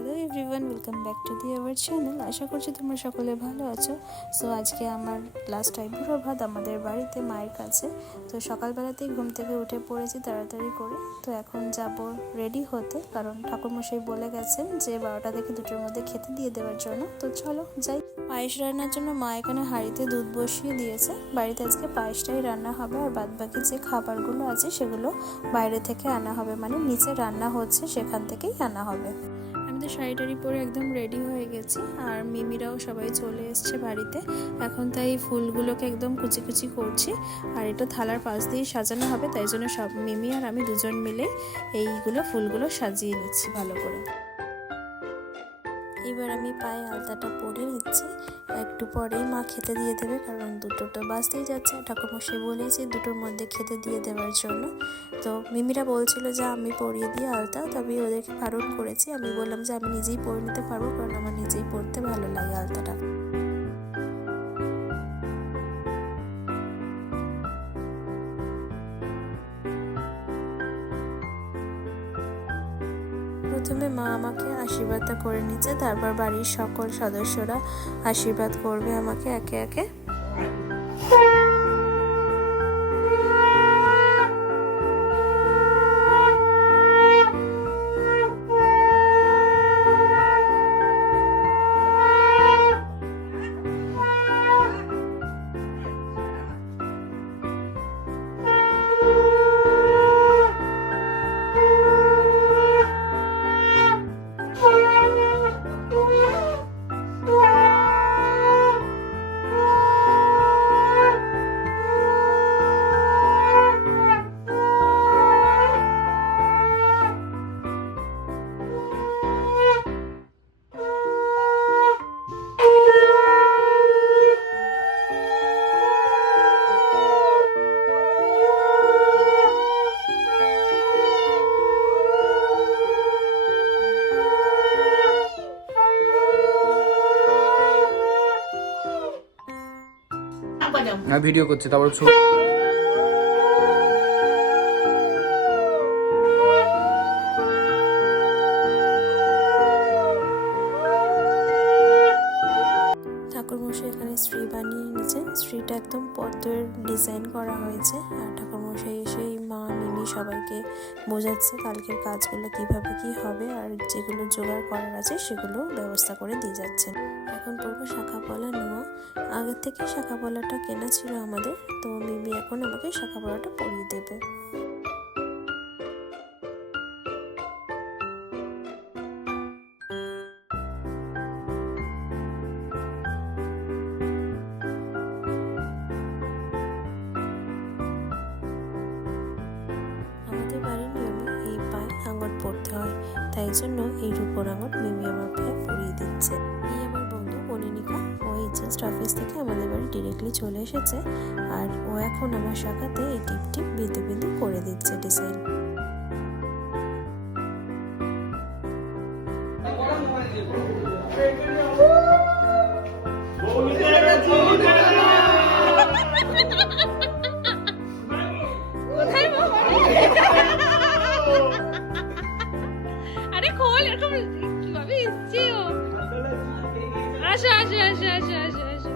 Hello everyone, welcome back to the our channel. আশা করছি তোমরা সকলে ভালো আছো। সো আজকে আমার লাস্ট আইবুড়ো ভাত আমাদের বাড়িতে মায়ের কাছে। তো সকালবেলাতেই ঘুম থেকে উঠে পড়েছি তাড়াতাড়ি করে। তো এখন যাব রেডি হতে, কারণ ঠাকুরমশাই বলে গেছেন যে 12টা থেকে 2টোর মধ্যে খেতে দিয়ে দেওয়ার জন্য। তো চলো যাই। পায়েস রান্নার জন্য মা এখানে হাঁড়িতে দুধ বসিয়ে দিয়েছে। বাড়িতে আজকে পায়েসটাই রান্না হবে, আর বাদবাকি যে খাবারগুলো আছে সেগুলো বাইরে থেকে আনা হবে, মানে নিচে রান্না হচ্ছে সেখান থেকেই আনা হবে। আমি তো শাড়ি টাড়ি পরে একদম রেডি হয়ে গেছি, আর মিমিরাও সবাই চলে এসছে বাড়িতে। এখন তাই ফুলগুলোকে একদম কুচি কুচি করছি, আর এটা থালার পাশ দিয়ে সাজানো হবে, তাই জন্য সব মিমি আর আমি দুজন মিলে এইগুলো ফুলগুলো সাজিয়ে নিচ্ছি ভালো করে। এবার আমি পায়ে আলতাটা পরে নিচ্ছি। একটু পরেই মা খেতে দিয়ে দেবে, কারণ 2টো বাজতেই যাচ্ছে। ঠাকুরমশাই বলেছে 2টোর মধ্যে খেতে দিয়ে দেওয়ার জন্য। তো মিমিরা বলছিল যে আমি পরিয়ে দিই আলতা, তবে ওদেরকে বারণ করেছি। আমি বললাম যে আমি নিজেই পরে নিতে পারবো, কারণ আমার নিজেই পরতে ভালো লাগে আলতাটা। প্রথমে মা আমাকে আশীর্বাদটা করে নিচ্ছে, তারপর বাড়ির সকল সদস্যরা আশীর্বাদ করবে আমাকে একে একে। ভিডিও করছে, তারপর ঠাকুরমশাই এখানে শ্রী বানিয়ে নিয়েছেন। শ্রীটা একদম পদ্মের ডিজাইন করা হয়েছে, আর ঠাকুরমশাই এসে মা মিমি সবাইকে বোঝাচ্ছে কালকের কাজগুলো কিভাবে কি হবে, আর যেগুলো জোগাড় করার আছে সেগুলো ব্যবস্থা করে দিয়ে যাচ্ছেন। এখন পড়বো শাখা পলা নোয়া। আগের থেকে শাখা পলাটা কেনা ছিল আমাদের, তো মিমি এখন আমাকে শাখা পলাটা পরিয়ে দেবে। আমাদের বাড়ির নিয়মে এই পায়ে আঙট পরতে হয়, তাই জন্য এই রূপোর আঙট মিমি আমার পায়ে পরিয়ে দিচ্ছে। এই আমার বন্ধু মনিনিকা, ও জাস্ট অফিস থেকে আমাদের বাড়ি ডিরেক্টলি চলে এসেছে, আর ও এখন আমার শাখাতে এই টিপ টিপ বিন্দু বিন্দু করে দিচ্ছে ডিজাইন। আরে খোল, এরকম কিভাবে এসছে ও? আসো আসো আসো আসো আসো আসো।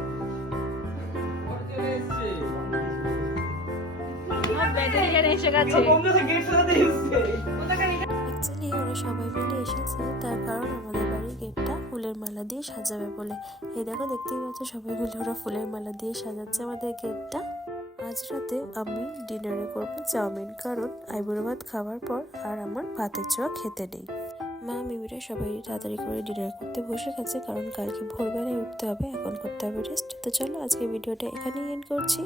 অ্যাকচুয়ালি ওরা সবাই মিলে এসেছে, তার কারণ আমাদের বাড়ির গেটটা ফুলের মালা দিয়ে সাজাবে বলে। এই দেখো, দেখতেই পাচ্ছ সবাই মিলে ওরা ফুলের মালা দিয়ে সাজাচ্ছে আমাদের গেটটা। আজ রাতে আমি ডিনারে করবো চাউমিন, কারণ আইবুড়ো ভাত খাওয়ার পর আর আমার ভাতের ছোঁয়া খেতে নেই। মা মিমিরা সবাই তাড়াতাড়ি করে ডিনার করতে বসে গেছে, কারণ কালকে ভোরবেলায় উঠতে হবে, এখন করতে হবে রেস্ট। তো চলো আজকে ভিডিওটা এখানেই এন্ড করছি।